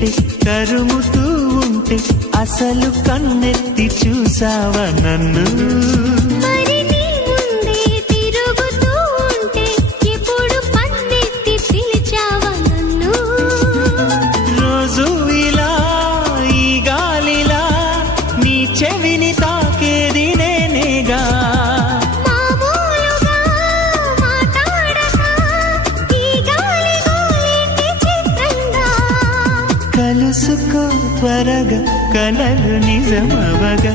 ఉంటే కరుముతూ ఉంటే అసలు కన్నెత్తి చూసావా నన్ను చెవిని తాకేది నేనేగా కలుసుకో త్వరగా కలలు నిజమవగా